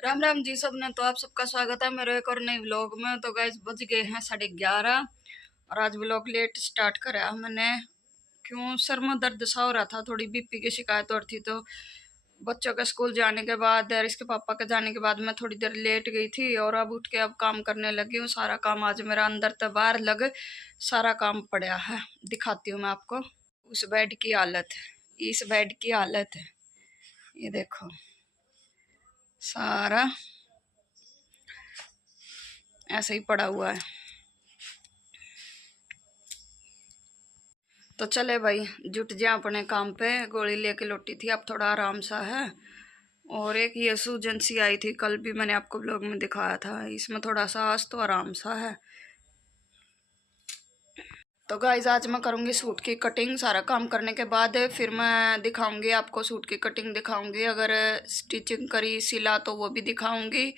राम राम जी सबने। तो आप सबका स्वागत है मेरे एक और नई व्लॉग में। तो गाइस बज गए हैं 11:30 और आज व्लॉग लेट स्टार्ट करा मैंने। क्यों, सर में दर्द सा हो रहा था, थोड़ी बीपी की शिकायत और थी। तो बच्चों के स्कूल जाने के बाद और इसके पापा के जाने के बाद मैं थोड़ी देर लेट गई थी और अब उठ के अब काम करने लगी हूँ। सारा काम आज मेरा अंदर से बाहर लग सारा काम पड़ा है। दिखाती हूँ मैं आपको। उस बेड की हालत, इस बेड की हालत है, ये देखो सारा ऐसे ही पड़ा हुआ है। तो चले भाई जुट जा अपने काम पे। गोली लेके लौटी थी, अब थोड़ा आराम सा है। और एक ये सूजन सी आई थी, कल भी मैंने आपको ब्लॉग में दिखाया था। इसमें थोड़ा सा आज तो आराम सा है। तो गाइज आज मैं करूँगी सूट की कटिंग। सारा काम करने के बाद फिर मैं दिखाऊंगी आपको, सूट की कटिंग दिखाऊंगी। अगर स्टिचिंग करी सिला तो वो भी दिखाऊंगी।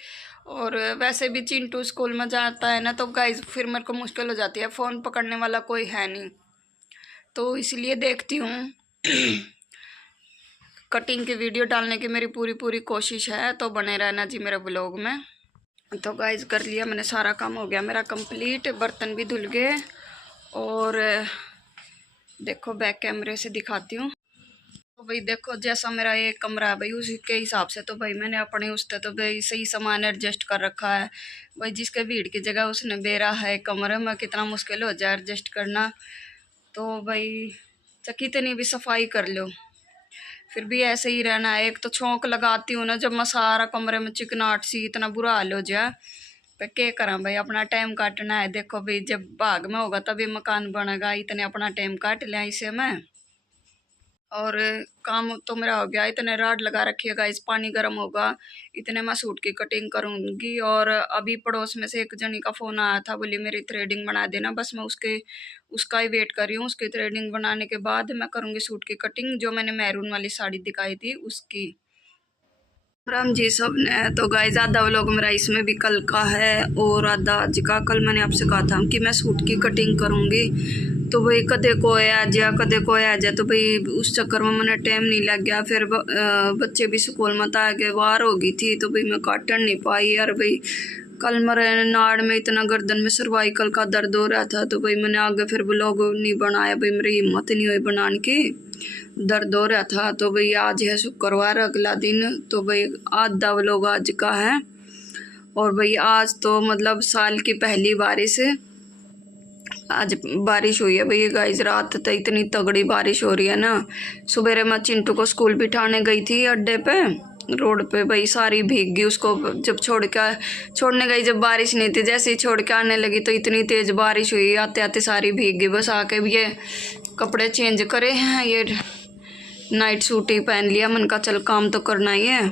और वैसे भी चिंटू स्कूल में जाता है ना, तो गाइज फिर मेरे को मुश्किल हो जाती है, फ़ोन पकड़ने वाला कोई है नहीं, तो इसलिए देखती हूँ। कटिंग की वीडियो डालने की मेरी पूरी पूरी कोशिश है, तो बने रहना जी मेरे ब्लॉग में। तो गाइज कर लिया मैंने, सारा काम हो गया मेरा कंप्लीट। बर्तन भी धुल गए। और देखो बैक कैमरे से दिखाती हूँ। तो भाई देखो जैसा मेरा ये कमरा है भाई, उसी के हिसाब से तो भाई मैंने अपने उससे तो भाई सही सामान एडजस्ट कर रखा है। भाई जिसके भीड़ की जगह उसने बेरा है कमरे में, कितना मुश्किल हो जाए एडजस्ट करना। तो भाई कितनी भी सफाई कर लो फिर भी ऐसे ही रहना है। एक तो छौंक लगाती हूँ ना जब मैं, सारा कमरे में चिकनाहट सी, इतना बुरा हाल हो जाए। पे क्या करा भाई, अपना टाइम काटना है। देखो भाई जब भाग में होगा तभी मकान बनेगा, इतने अपना टाइम काट लिया इसे मैं। और काम तो मेरा हो गया। इतने राड लगा रखिएगा, इस पानी गर्म होगा, इतने मैं सूट की कटिंग करूँगी। और अभी पड़ोस में से एक जनी का फ़ोन आया था, बोली मेरी थ्रेडिंग बना देना। बस मैं उसका ही वेट कर रही हूँ। उसकी थ्रेडिंग बनाने के बाद मैं करूँगी सूट की कटिंग, जो मैंने मैरून वाली साड़ी दिखाई थी उसकी। राम जी सब ने। तो गाइस आधा व्लॉग मेरा इसमें भी कल का है और आधा आज का। कल मैंने आपसे कहा था कि मैं सूट की कटिंग करूँगी, तो भाई कदे को आ जाए कदे को आ जाए, तो भाई उस चक्कर में मैंने टाइम नहीं लग गया। फिर बच्चे भी स्कूल में आ गए, बाहर हो गई थी, तो भाई मैं काटन नहीं पाई यार। भाई कल मेरे नाड़ में इतना गर्दन में सर्वाइकल का दर्द हो रहा था, तो भाई मैंने आगे फिर ब्लॉग नहीं बनाया। भाई मेरी हिम्मत नहीं हुई बनाने की, दर्द हो रहा था। तो भाई आज है शुक्रवार, अगला दिन, तो भाई आधा व्लॉग आज का है। और भाई आज तो मतलब साल की पहली बारिश है, आज बारिश हुई है भाई। गाइस रात तो इतनी तगड़ी बारिश हो रही है ना। सुबह मैं चिंटू को स्कूल बिठाने गई थी अड्डे पे, रोड पे, भाई सारी भीग गई। उसको जब छोड़ने गई, जब बारिश नहीं थी, जैसे ही छोड़ के आने लगी तो इतनी तेज़ बारिश हुई, आते आते सारी भीग गई। बस आके भी ये कपड़े चेंज करे हैं, ये नाइट सूट ही पहन लिया। मन का चल काम तो करना ही है,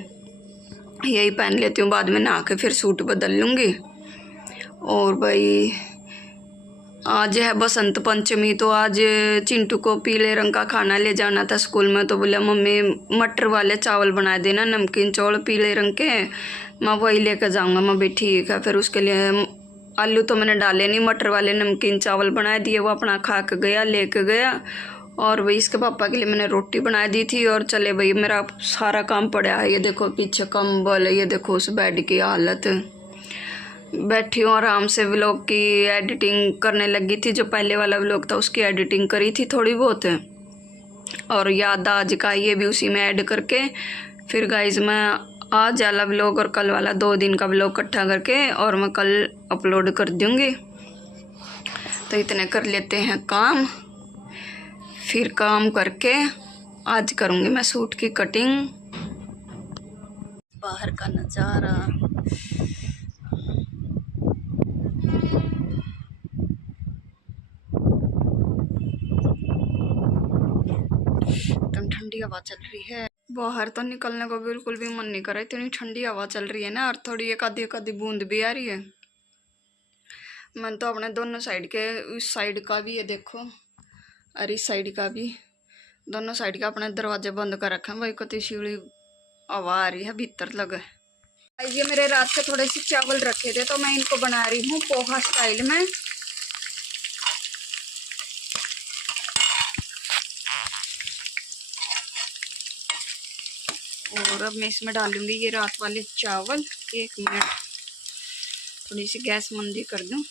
यही पहन लेती हूँ, बाद में नहा के फिर सूट बदल लूँगी। और भाई आज है बसंत पंचमी, तो आज चिंटू को पीले रंग का खाना ले जाना था स्कूल में। तो बोला मम्मी मटर वाले चावल बना देना, नमकीन चावल पीले रंग के, मैं वही लेकर जाऊंगा। मैं भी ठीक है। फिर उसके लिए आलू तो मैंने डाले नहीं, मटर वाले नमकीन चावल बना दिए, वो अपना खा के गया, लेके गया। और भाई इसके पापा के लिए मैंने रोटी बना दी थी। और चले भाई मेरा सारा काम पड़ा है। ये देखो पीछे कंबल, ये देखो उस बेड की हालत। बैठी हूँ आराम से, व्लॉग की एडिटिंग करने लगी थी। जो पहले वाला व्लॉग था उसकी एडिटिंग करी थी थोड़ी बहुत, और याद आज का ये भी उसी में ऐड करके फिर गाइज मैं आज वाला व्लॉग और कल वाला 2 दिन का व्लॉग इकट्ठा करके और मैं कल अपलोड कर दूँगी। तो इतने कर लेते हैं काम, फिर काम करके आज करूँगी मैं सूट की कटिंग। बाहर का नज़ारा, एकदम ठंडी हवा चल रही है। बाहर तो निकलने को बिल्कुल भी मन नहीं कर रहा, इतनी ठंडी हवा चल रही है ना। और थोड़ी एक आधी बूंद भी आ रही है। मैंने तो अपने दोनों साइड के, उस साइड का भी ये देखो और इस साइड का भी, दोनों साइड का अपने दरवाजे बंद कर रखे हैं। भाई कति सीढ़ी हवा आ रही है भीतर लगे। ये मेरे रात के थोड़े से चावल रखे थे, तो मैं इनको बना रही हूँ पोहा स्टाइल में। और अब मैं इसमें डालूंगी ये रात वाले चावल। 1 मिनट, थोड़ी सी गैस मंदी कर दूं।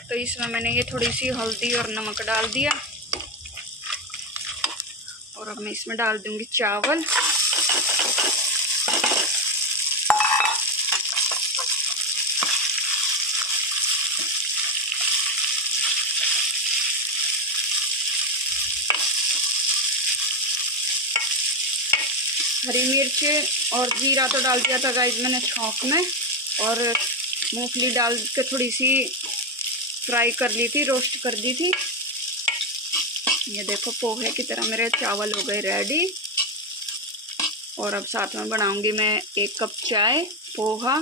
तो इसमें मैंने ये थोड़ी सी हल्दी और नमक डाल दिया और अब मैं इसमें डाल दूंगी चावल। हरी मिर्च और जीरा तो डाल दिया था गाइस मैंने छौंक में, और मूंगफली डाल के थोड़ी सी फ्राई कर ली थी, रोस्ट कर दी थी। ये देखो पोहे की तरह मेरे चावल हो गए रेडी। और अब साथ में बनाऊंगी मैं 1 कप चाय। पोहा,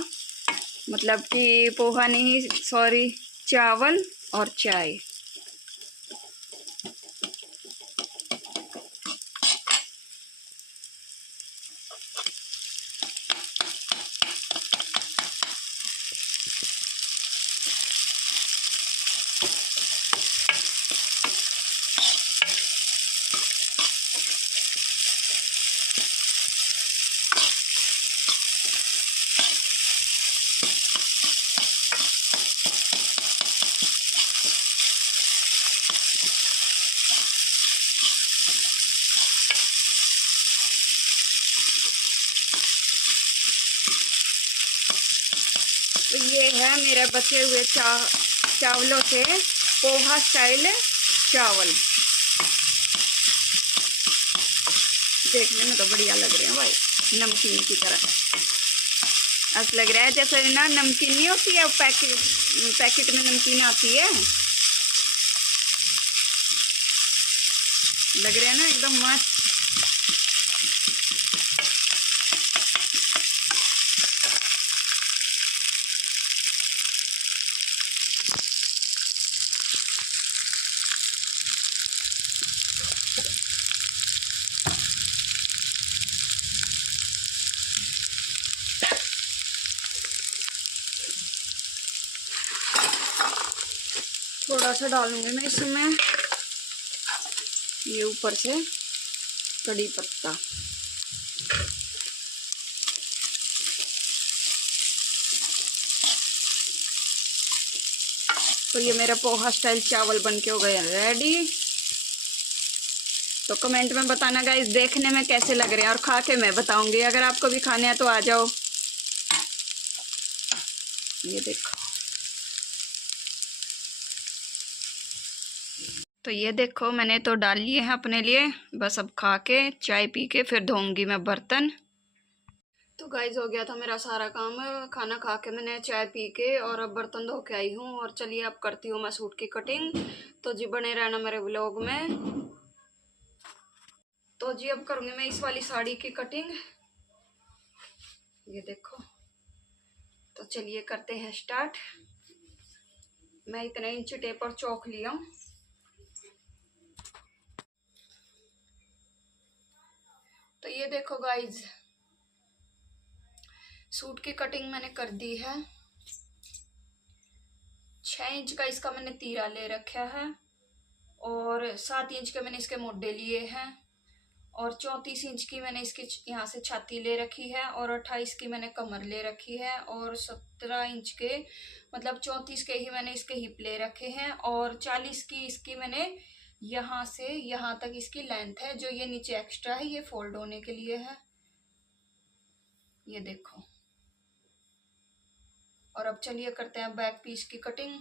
मतलब कि पोहा नहीं, सॉरी, चावल और चाय। तो ये है मेरे बचे हुए चावलों से पोहा स्टाइल चावल। देखने में तो बढ़िया लग रहे हैं भाई, नमकीन की तरह। ऐसा लग रहा है जैसे ना नमकीन नहीं होती है, पैकेट में नमकीन आती है, लग रहे हैं ना एकदम मस्त। थोड़ा सा डालूंगी मैं इसमें ये ऊपर से कड़ी पत्ता। तो ये मेरा पोहा स्टाइल चावल बनके हो गए रेडी। तो कमेंट में बताना गाइस देखने में कैसे लग रहे हैं, और खा के मैं बताऊंगी। अगर आपको भी खाने हैं तो आ जाओ। ये देखो, तो ये देखो मैंने तो डाल लिए हैं अपने लिए। बस अब खा के चाय पी के फिर धोऊंगी मैं बर्तन। तो गाइज हो गया था मेरा सारा काम। खाना खा के मैंने चाय पी के और अब बर्तन धो के आई हूँ। और चलिए अब करती हूँ मैं सूट की कटिंग। तो जी बने रहना मेरे व्लॉग में। तो जी अब करूँगी मैं इस वाली साड़ी की कटिंग। ये देखो, तो चलिए करते हैं स्टार्ट। मैं इतने इंच टेप और चौक लिया हूँ। तो ये देखो गाइज, सूट की कटिंग मैंने कर दी है। 6 इंच का इसका मैंने तीरा ले रखा है, और 7 इंच के मैंने इसके मोढे लिए हैं, और 34 इंच की मैंने इसकी यहाँ से छाती ले रखी है, और 28 की मैंने कमर ले रखी है, और 17 इंच के मतलब 34 के ही मैंने इसके हिप ले रखे हैं, और 40 की इसकी मैंने यहाँ से यहाँ तक इसकी लेंथ है। जो ये नीचे एक्स्ट्रा है ये फोल्ड होने के लिए है। ये देखो। और अब चलिए करते हैं बैक पीस की कटिंग।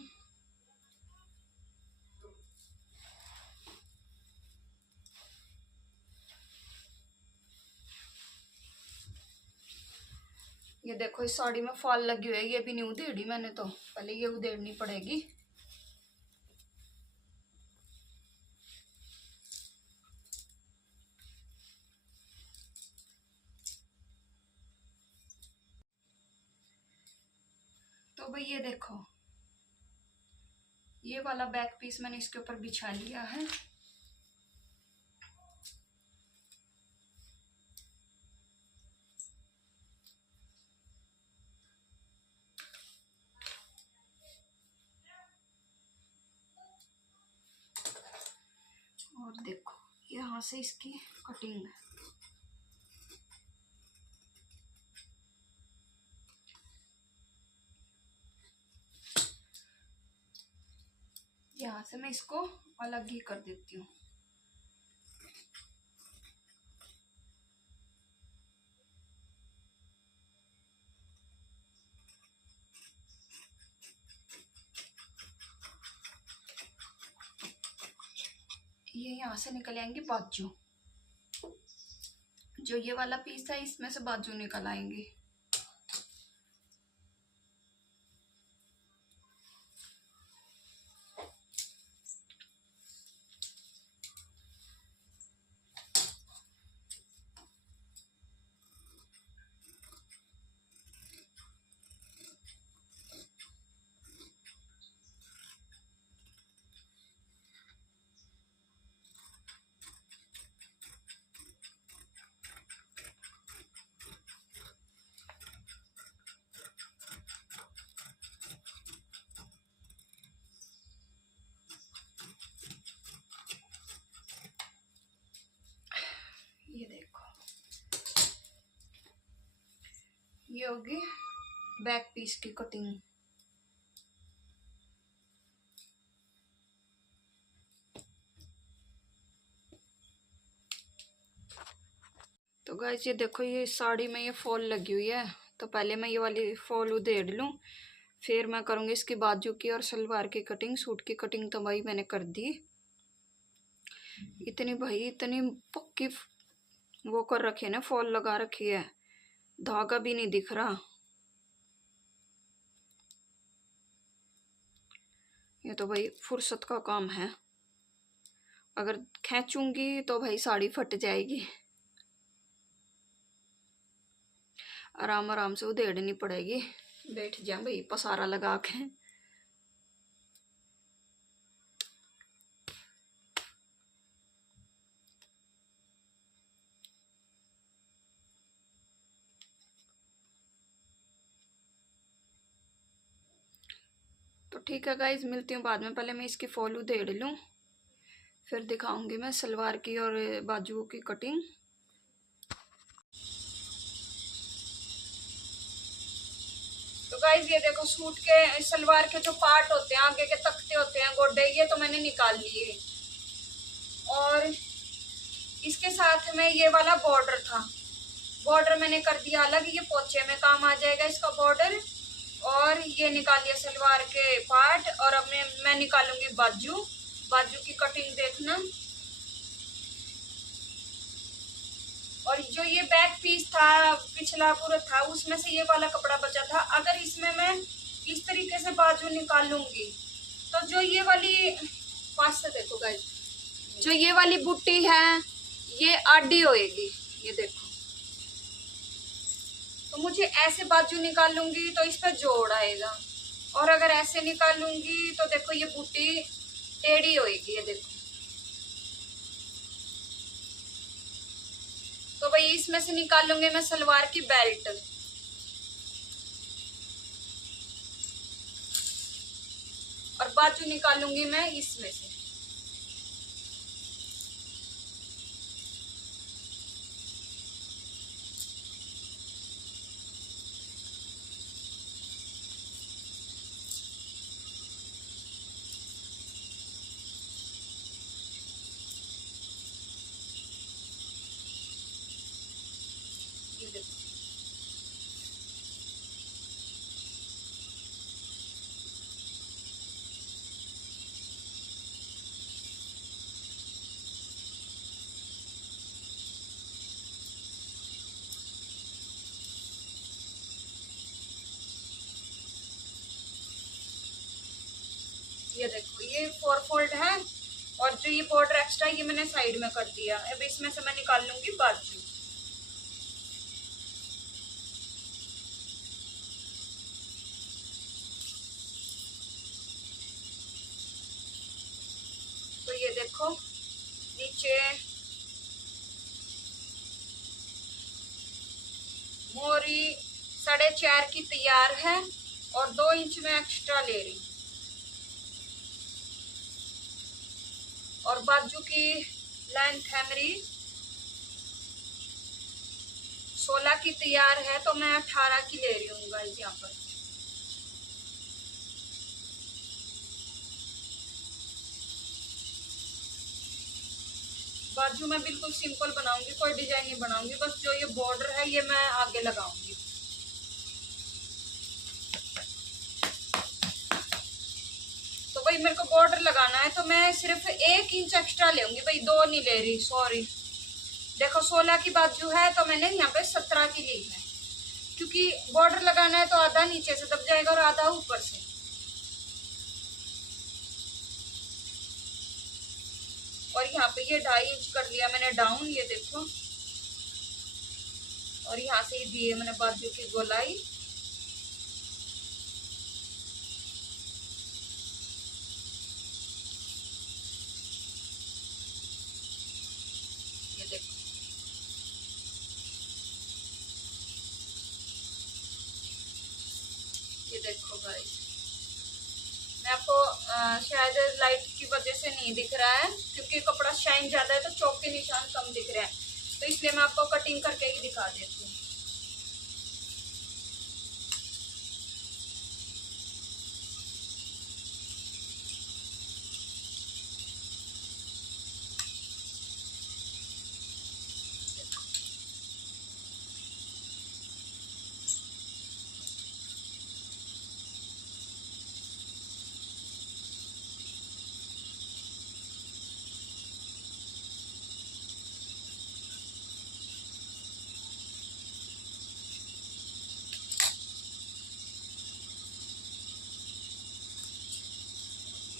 ये देखो इस साड़ी में फॉल लगी हुई है, ये भी नहीं उधेड़ी मैंने, तो पहले ये उधेड़नी पड़ेगी। तो भाई ये देखो, ये वाला बैक पीस मैंने इसके ऊपर बिछा लिया है। से इसकी कटिंग। यहाँ से मैं इसको अलग ही कर देती हूँ। ये यहाँ से निकल आएंगे बाजू, जो ये वाला पीस है इसमें से बाजू निकल आएंगे। ये देखो, ये होगी बैक पीस की कटिंग। तो गाइस ये देखो, ये साड़ी में ये फॉल लगी हुई है, तो पहले मैं ये वाली फॉल उधेड़ लूँ, फिर मैं करूँगी इसकी बाजू की और सलवार की कटिंग। सूट की कटिंग तो भाई मैंने कर दी। इतनी भाई इतनी पक्की वो कर रखी है ना, फॉल लगा रखी है, धागा भी नहीं दिख रहा। ये तो भाई फुर्सत का काम है, अगर खींचूंगी तो भाई साड़ी फट जाएगी। आराम आराम से उधेड़नी पड़ेगी। बैठ जा भाई पसारा लगा के। तो ठीक है गाइज, मिलती हूँ बाद में। पहले मैं इसकी फॉल उधेड़ लूँ, फिर दिखाऊंगी मैं सलवार की और बाजुओं की कटिंग। तो गाइज ये देखो, सूट के सलवार के जो पार्ट होते हैं, आगे के तख्ते होते हैं, गोड्डे, ये तो मैंने निकाल लिए। और इसके साथ में ये वाला बॉर्डर था, बॉर्डर मैंने कर दिया अलग, ये पोंचे में काम आ जाएगा इसका बॉर्डर। और ये निकालिए सलवार के पार्ट। और अब मैं निकालूंगी बाजू, बाजू की कटिंग देखना। और जो ये बैक पीस था पिछला पूरा था, उसमें से ये वाला कपड़ा बचा था। अगर इसमें मैं इस तरीके से बाजू निकालूंगी तो जो ये वाली, पास से देखो गाइस, जो ये वाली बुट्टी है ये आडी होएगी, ये देखो। तो मुझे ऐसे बाजू निकालूंगी तो इस पर जोड़ आएगा, और अगर ऐसे निकालूंगी तो देखो ये बूटी टेढ़ी होएगी, ये देखो। तो भाई इसमें से निकालूंगी मैं सलवार की बेल्ट, और बाजू निकालूंगी मैं इसमें से। ये देखो, ये देखो, ये 4 फोल्ड है। और जो ये बॉर्डर एक्स्ट्रा ये मैंने साइड में कर दिया। अब इसमें से मैं निकाल लूंगी बाजू। तो ये देखो, नीचे मोरी 4.5 की तैयार है, और 2 इंच में एक्स्ट्रा ले रही। और बाजू की लेंथ है मेरी 16 की तैयार है, तो मैं 18 की ले रही हूँ गाइस यहाँ पर। बाजू मैं बिल्कुल सिंपल बनाऊंगी, कोई डिजाइन नहीं बनाऊंगी, बस जो ये बॉर्डर है ये मैं आगे लगाऊंगी। तो भाई मेरे को बॉर्डर लगाना है तो मैं सिर्फ 1 इंच एक्स्ट्रा लेंगी भाई, 2 नहीं ले रही, सॉरी। देखो 16 की बाजू है तो मैंने यहाँ पे 17 की ली है, क्योंकि बॉर्डर लगाना है तो आधा नीचे से दब जाएगा और आधा ऊपर से। और यहाँ पे ये 2.5 इंच कर लिया मैंने डाउन, ये देखो। और यहाँ से दिए मैंने बाजू की गोलाई। ये देखो, ये देखो गाइस, मैं आपको शायद लाइट की वजह से नहीं दिख रहा है, क्योंकि कपड़ा शाइन ज्यादा है तो चौक के निशान कम दिख रहे हैं, तो इसलिए मैं आपको कटिंग करके ही दिखा देती हूँ।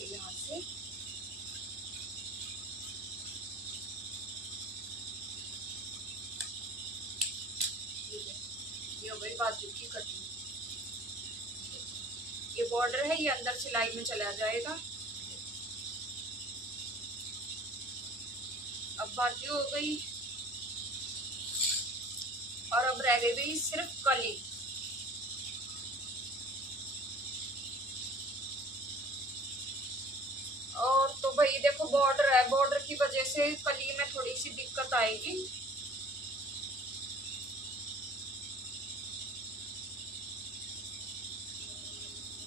यहाँ से ये हो गई बाजू की कटिंग। ये बॉर्डर है, ये अंदर सिलाई में चला जाएगा। अब बाजू हो गई और अब रह गई सिर्फ कली। और तो भाई देखो बॉर्डर है, बॉर्डर की वजह से कली में थोड़ी सी दिक्कत आएगी।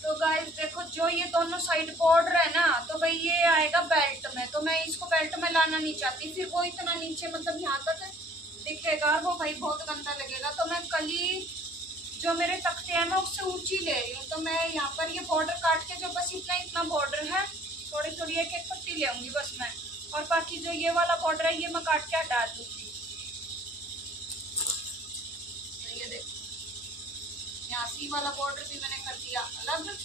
तो गाइस देखो, जो ये दोनों साइड बॉर्डर है ना, तो भाई ये आएगा बेल्ट में, तो मैं इसको बेल्ट में लाना नहीं चाहती, फिर वो इतना नीचे मतलब यहाँ तक दिखेगा, वो भाई बहुत गंदा लगेगा। तो मैं कली जो मेरे तख्ते हैं मैं उससे ऊंची ले रही हूँ। तो मैं यहाँ पर ये बॉर्डर काट के, जो बस इतना इतना बॉर्डर है, थोड़ी थोड़ी एक एक पट्टी ले आऊंगी बस मैं, और बाकी जो ये वाला बॉर्डर है ये मैं काट के हटा दूंगी। तो ये देखो, यहाँ सी वाला बॉर्डर भी मैंने कर दिया अलग।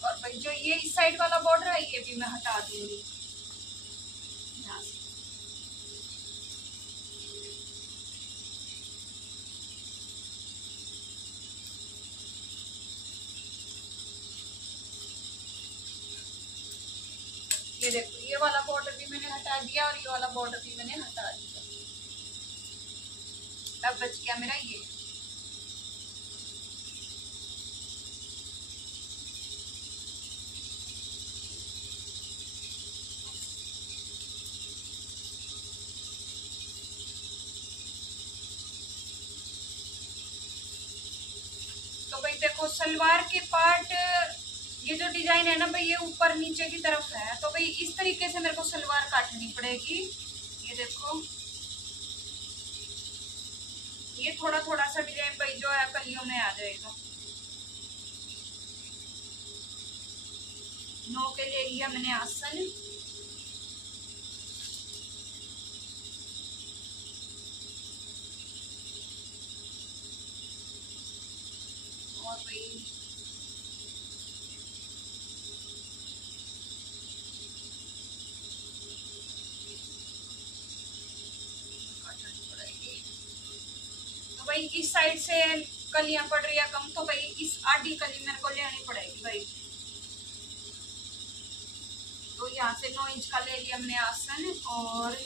और भाई जो ये इस साइड वाला बॉर्डर है ये भी मैं हटा दूंगी यहाँ से। ये देखो, ये वाला बॉर्डर भी मैंने हटा दिया और ये वाला बॉर्डर भी मैंने हटा दिया। अब बच गया मेरा ये। तो भाई देखो सलवार के पार्ट, ये जो डिजाइन है ना भाई ये ऊपर नीचे की तरफ है, तो भाई इस तरीके से मेरे को सलवार काटनी पड़ेगी। ये देखो, ये थोड़ा थोड़ा सा डिजाइन भाई जो है कलियों में आ जाएगा। 9 के ले लिया मैंने आसन। और भाई भाई इस साइड से कलियां पड़ रही है कम, तो भाई इस आधी कली मेरे को लेनी पड़ेगी भाई। तो यहाँ से 9 इंच का ले लिया मैंने आसन और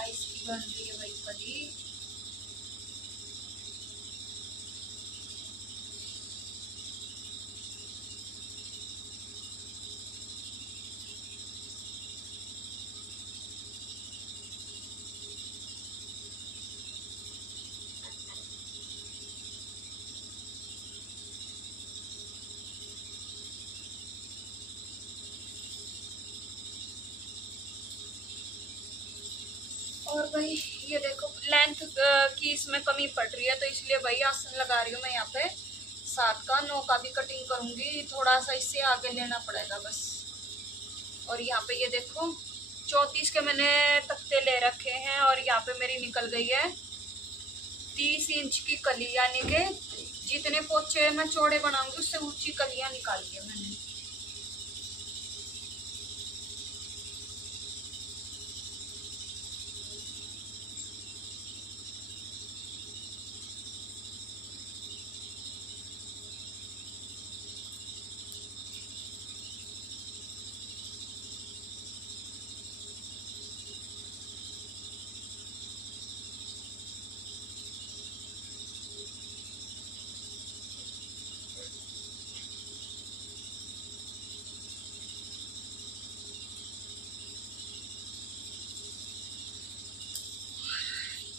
की बन रही है भाई कली। और भाई ये देखो लेंथ की इसमें कमी पड़ रही है, तो इसलिए भाई आसन लगा रही हूँ मैं यहाँ पे 7 का। 9 का भी कटिंग करूंगी, थोड़ा सा इससे आगे लेना पड़ेगा बस। और यहाँ पे ये देखो 34 के मैंने तख्ते ले रखे हैं और यहाँ पे मेरी निकल गई है 30 इंच की कली, यानी कि जितने पोचे मैं चौड़े बनाऊंगी उससे ऊंची कलियां निकाली है मैंने।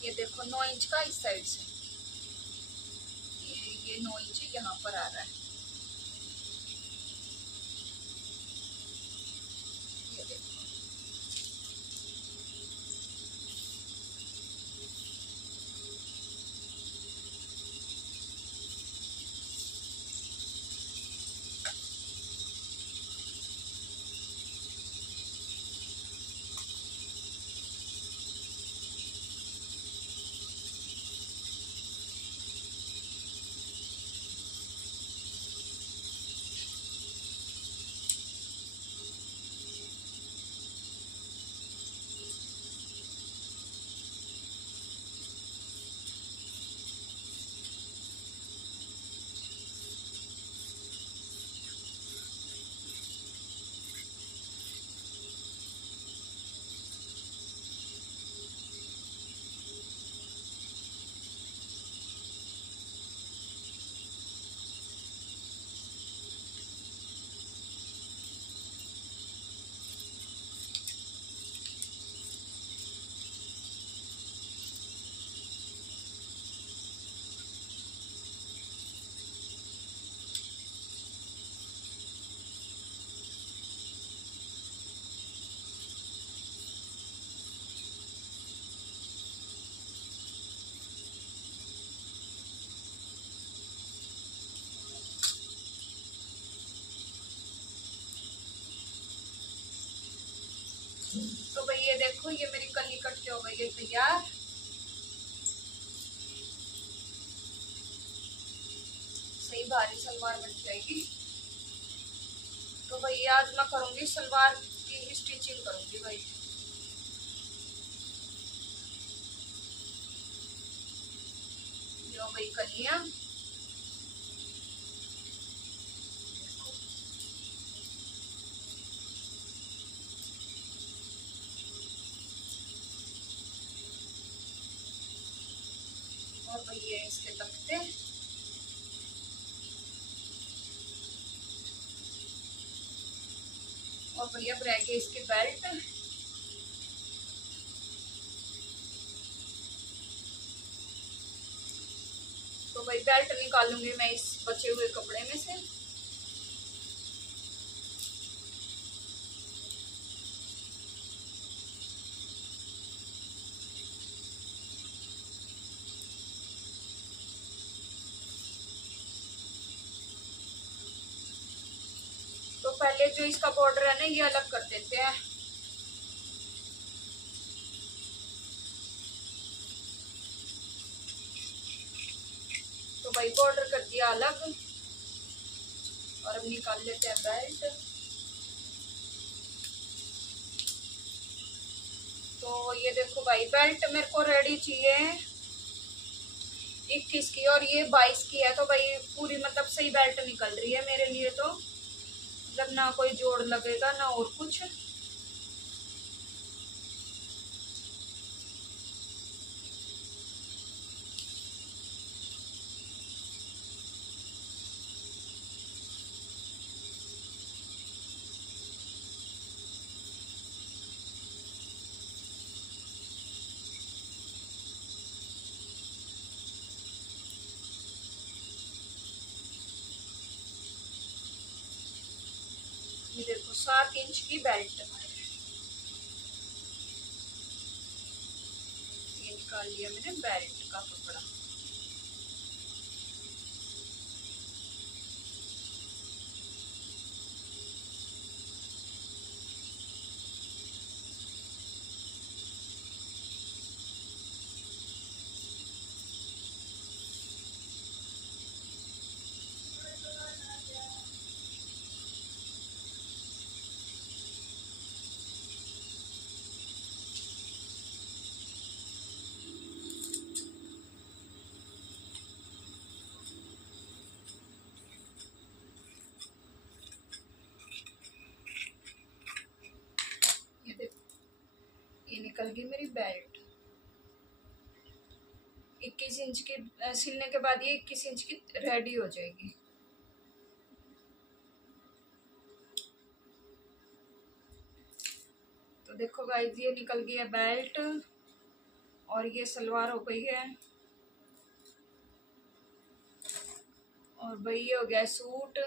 ये देखो 9 इंच का इस साइड से, ये 9 इंच यहाँ पर आ रहा है। ये देखो तो भाई ये देखो ये मेरी कली कट के हो गई है तैयार। सही भारी सलवार बन जाएगी। तो भाई आज मैं करूंगी सलवार की स्टिचिंग करूंगी भाई। यो भाई कलियां और भाई ये इसके तख्ते और भैया अब रह गए इसके बेल्ट। तो भाई बेल्ट निकालूंगी मैं इस बचे हुए कपड़े में से। तो पहले जो इसका बॉर्डर है ना ये अलग कर देते हैं। तो भाई बॉर्डर कर दिया अलग और अब निकाल लेते हैं बेल्ट। तो ये देखो भाई, बेल्ट मेरे को रेडी चाहिए 21 की और ये 22 की है, तो भाई पूरी मतलब सही बेल्ट निकल रही है मेरे लिए, तो मतलब ना कोई जोड़ लगेगा ना और कुछ। ये देखो 7 इंच की बेल्ट, ये निकाल लिया मैंने बेल्ट का कपड़ा। ये देखो, ये निकल गई मेरी बेल्ट 21 इंच की। सिलने के बाद ये 21 इंच की रेडी हो जाएगी। तो देखो गाइस, ये निकल गई है बेल्ट और ये सलवार हो गई है, और भाई ये हो गया है सूट,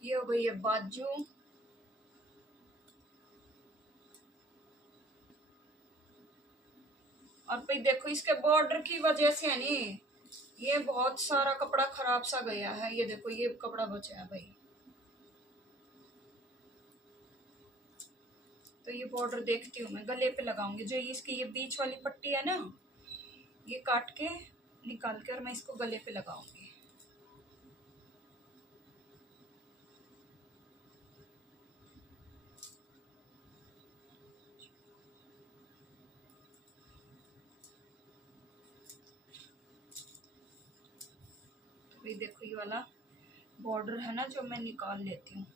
ये हो गई है बाजू, और भाई देखो इसके बॉर्डर की वजह से है नी, ये बहुत सारा कपड़ा खराब सा गया है। ये देखो ये कपड़ा बचा है भाई, तो ये बॉर्डर देखती हूँ मैं, गले पे लगाऊंगी। जो इसकी ये बीच वाली पट्टी है ना, ये काट के निकाल के और मैं इसको गले पे लगाऊंगी। तो ये देखो ये वाला बॉर्डर है ना, जो मैं निकाल लेती हूँ।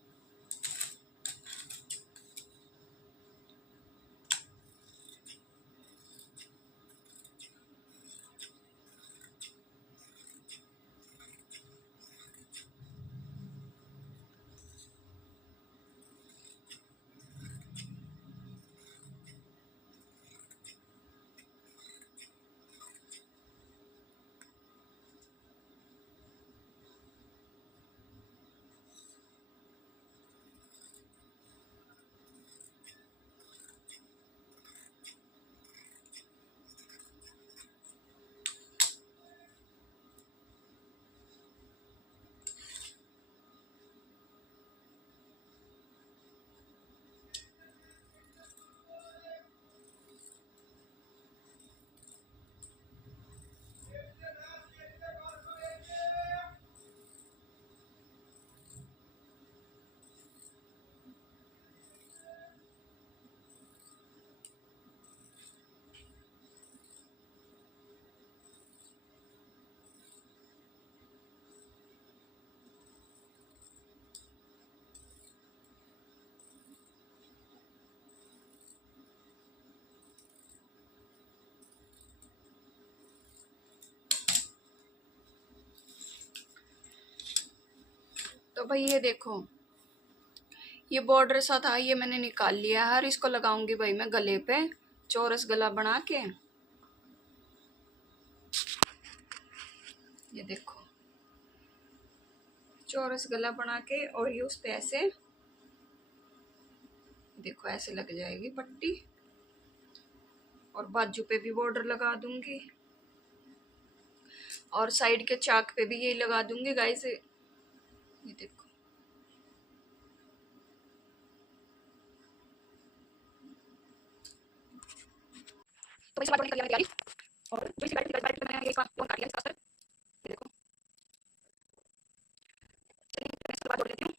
तो भाई ये देखो, ये बॉर्डर सा था, ये मैंने निकाल लिया है और इसको लगाऊंगी भाई मैं गले पे, चौरस गला बना के। ये देखो चौरस गला बना के, और ये उस पे ऐसे देखो ऐसे लग जाएगी पट्टी, और बाजू पे भी बॉर्डर लगा दूंगी, और साइड के चाक पे भी यही लगा दूंगी गाइस। ये देखो तो इस बार निकल गया और जो इसी बेल्ट मैंने ये इसका फोन काट दिया इसका अस्तर। ये देखो, चलिए मैं इसके बाद जोड़ देती हूँ।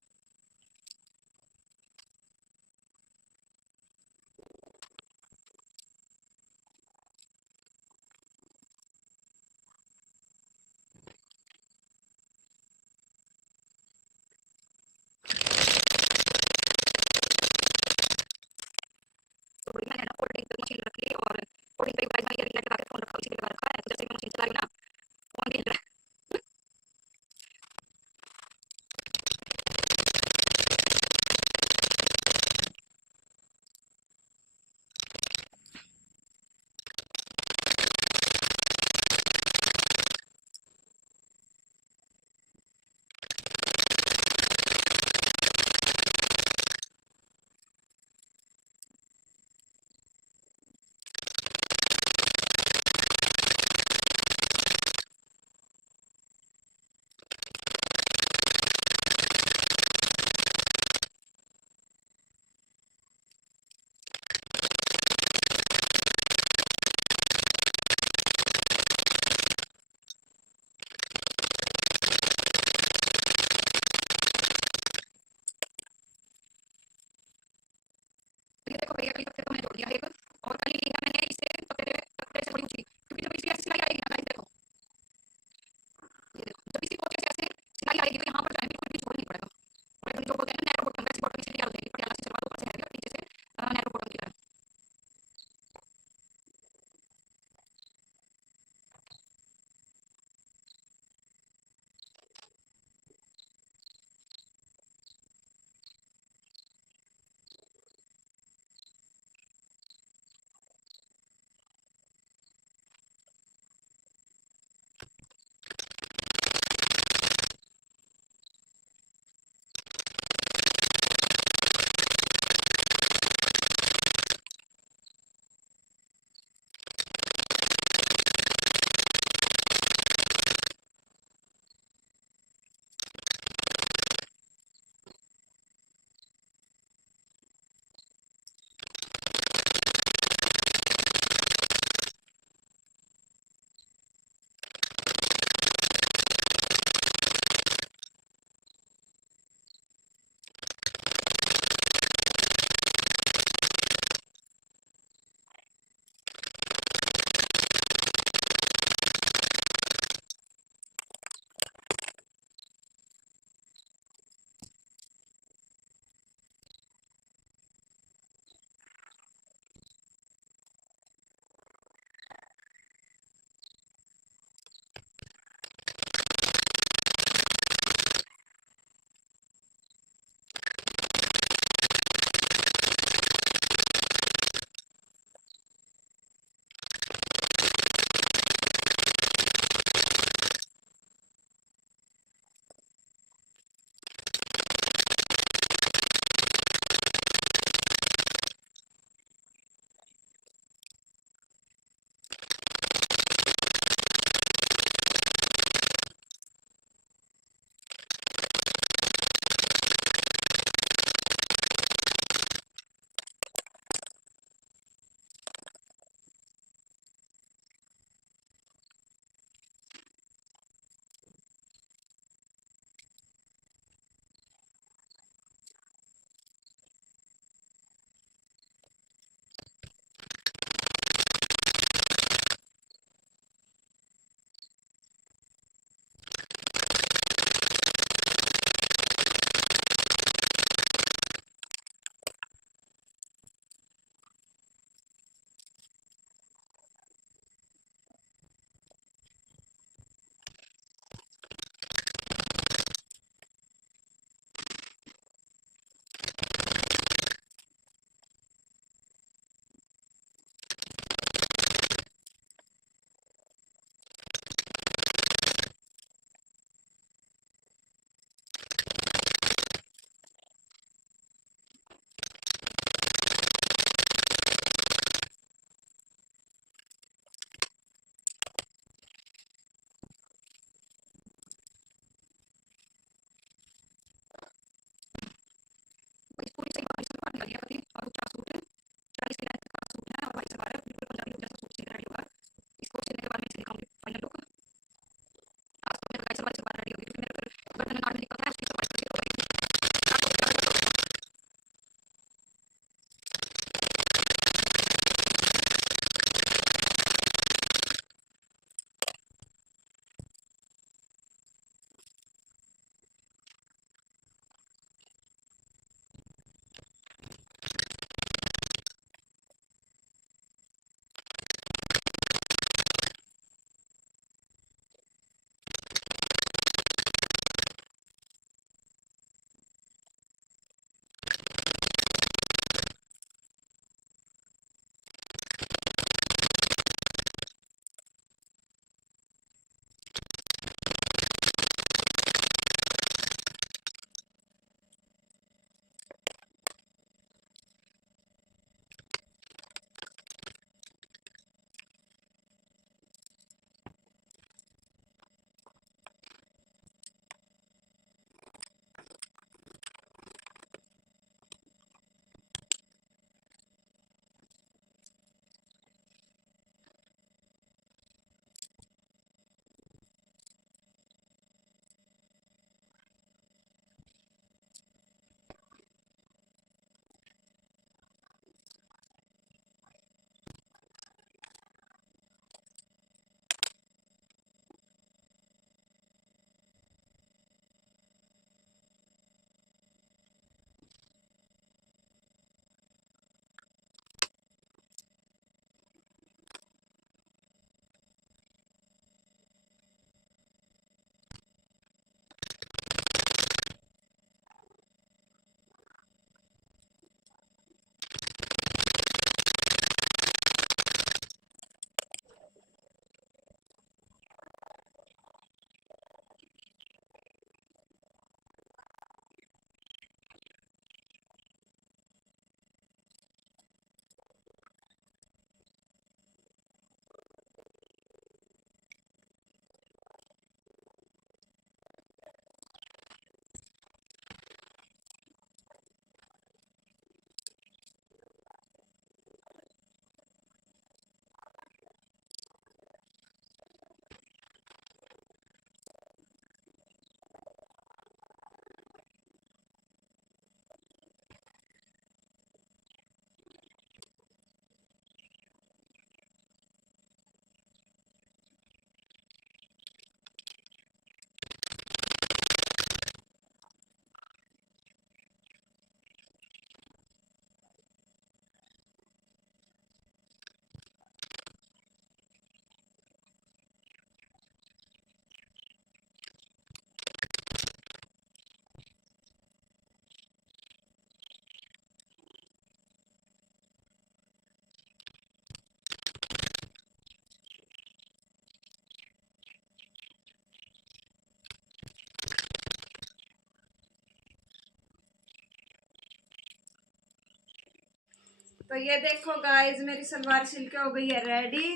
तो ये देखो गाइस, मेरी सलवार सिल के हो गई है रेडी।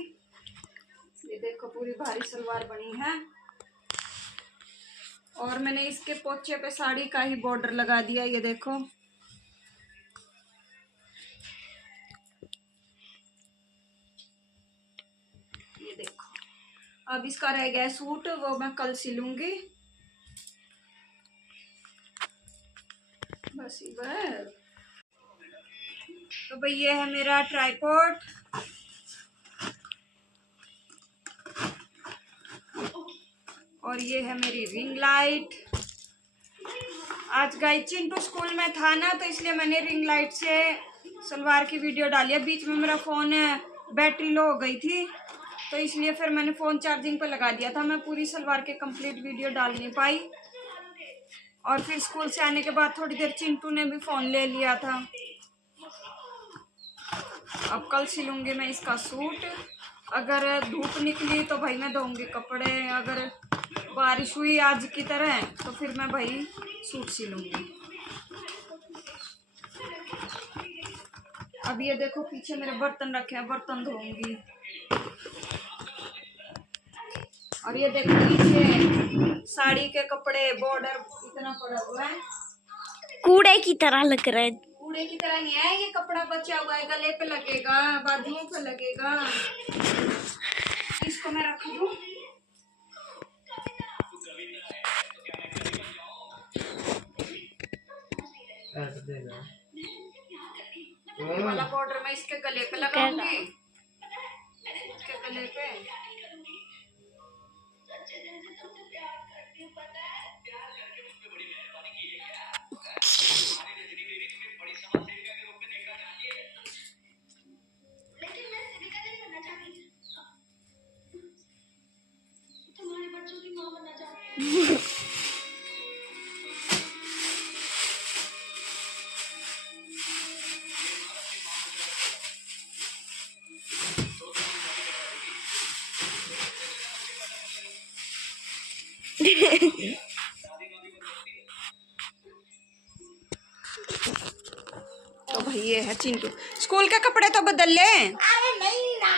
ये देखो पूरी भारी सलवार बनी है। और मैंने इसके पोचे पे साड़ी का ही बॉर्डर लगा दिया, ये देखो। ये देखो, अब इसका रह गया सूट, वो मैं कल सिलूंगी। बस बस। तो भाई ये है मेरा ट्राइपॉड। और ये है मेरी रिंग लाइट। आज गाइस चिंटू स्कूल में था ना, तो इसलिए मैंने रिंग लाइट से सलवार की वीडियो डाली है। बीच में मेरा फ़ोन बैटरी लो हो गई थी, तो इसलिए फिर मैंने फ़ोन चार्जिंग पे लगा दिया था। मैं पूरी सलवार के कंप्लीट वीडियो डाल नहीं पाई। और फिर स्कूल से आने के बाद थोड़ी देर चिंटू ने भी फ़ोन ले लिया था। अब कल सिलूंगी मैं इसका सूट। अगर धूप निकली तो भाई मैं धोऊंगी कपड़े। अगर बारिश हुई आज की तरह तो फिर मैं भाई सूट सिलूंगी। अब ये देखो पीछे मेरे बर्तन रखे हैं, बर्तन धोऊंगी। और ये देखो पीछे साड़ी के कपड़े बॉर्डर इतना पड़ा हुआ है, कूड़े की तरह लग रहा है। कूड़े की तरह नहीं है, ये कपड़ा बचा हुआ है, गले पे लगेगा, बाजुओं पे लगेगा। इसको मैं रख दूं। ये वाला बॉर्डर मैं इसके गले पे लगाऊंगी, इसके गले पे। तो भाई ये है चिंटू। स्कूल के कपड़े तो बदल ले। अरे नहीं ना।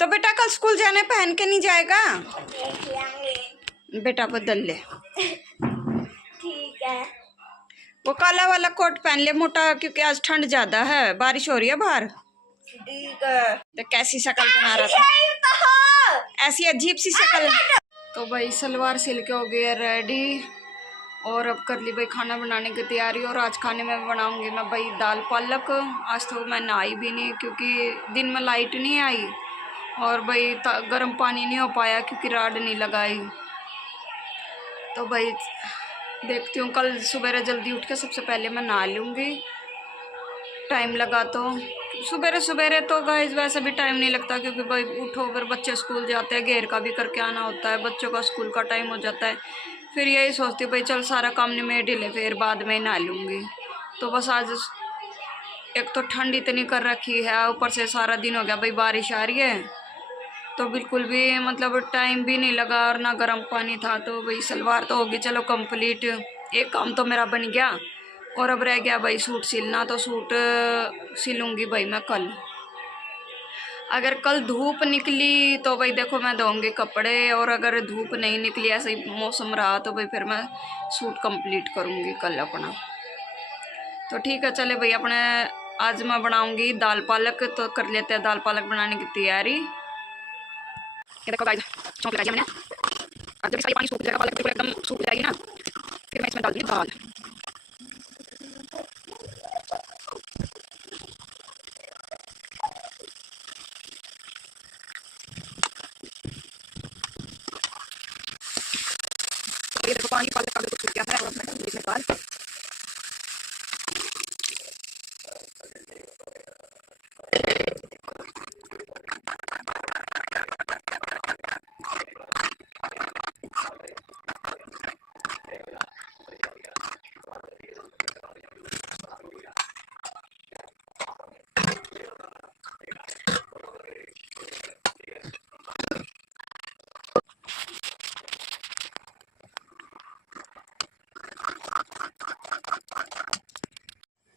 तो बेटा कल स्कूल जाने पहन के नहीं जाएगा? बेटा बदल ले। ठीक है। वो काला वाला कोट पहन ले मोटा, क्योंकि आज ठंड ज्यादा है, बारिश हो रही है बाहर। ठीक है। तो कैसी शक्ल बना रहा था, ऐसी अजीब सी शक्ल। तो भाई सलवार सिल के हो गई है रेडी। और अब कर ली भाई खाना बनाने की तैयारी। और आज खाने में बनाऊंगी मैं भाई दाल पालक। आज तो मैं नहाई भी नहीं, क्योंकि दिन में लाइट नहीं आई। और भाई गर्म पानी नहीं हो पाया, क्योंकि राड नहीं लगाई। तो भाई देखती हूँ, कल सुबह जल्दी उठ के सबसे पहले मैं नहा लूँगी। टाइम लगा तो सुबह सुबह तो गाइस वैसे भी टाइम नहीं लगता, क्योंकि भाई उठो फिर बच्चे स्कूल जाते हैं, घेर का भी करके आना होता है, बच्चों का स्कूल का टाइम हो जाता है। फिर यही सोचती हूँ भाई चल सारा काम निमेट ले, फिर बाद में नहा लूँगी। तो बस आज एक तो ठंड इतनी कर रखी है, ऊपर से सारा दिन हो गया भाई बारिश आ रही है, तो बिल्कुल भी मतलब टाइम भी नहीं लगा और ना गर्म पानी था। तो भाई सलवार तो होगी चलो कंप्लीट, एक काम तो मेरा बन गया। और अब रह गया भाई सूट सिलना, तो सूट सिलूँगी भाई मैं कल। अगर कल धूप निकली तो भाई देखो मैं धोऊंगी कपड़े, और अगर धूप नहीं निकली ऐसे ही मौसम रहा तो भाई फिर मैं सूट कंप्लीट करूँगी कल अपना। तो ठीक है चले भाई, अपने आज मैं बनाऊँगी दाल पालक। तो कर लेते हैं दाल पालक बनाने की तैयारी। ये देखो गाइस, चौंक लगा दिया मैंने। अब जब इसका पानी सूख जाएगा, पालक बिल्कुल एकदम सूख जाएगी ना, फिर मैं इसमें डाल दूँगी दाल। ये देखो पानी पालक का बिल्कुल सूख गया है, और मैं इसमें दाल।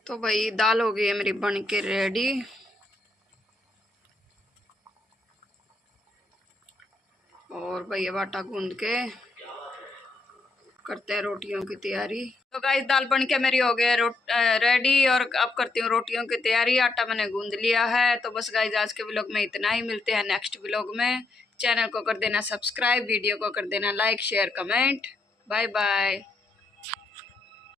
तो भाई दाल हो गई है मेरी बन के रेडी। और भाई अब आटा गूंद के करते हैं रोटियों की तैयारी। तो गाइस दाल बन के मेरी हो गया रेडी और अब करती हूँ रोटियों की तैयारी। आटा मैंने गूंद लिया है। तो बस गाइस आज के व्लॉग में इतना ही, मिलते हैं नेक्स्ट व्लॉग में। चैनल को कर देना सब्सक्राइब, वीडियो को कर देना like share comment. Bye bye.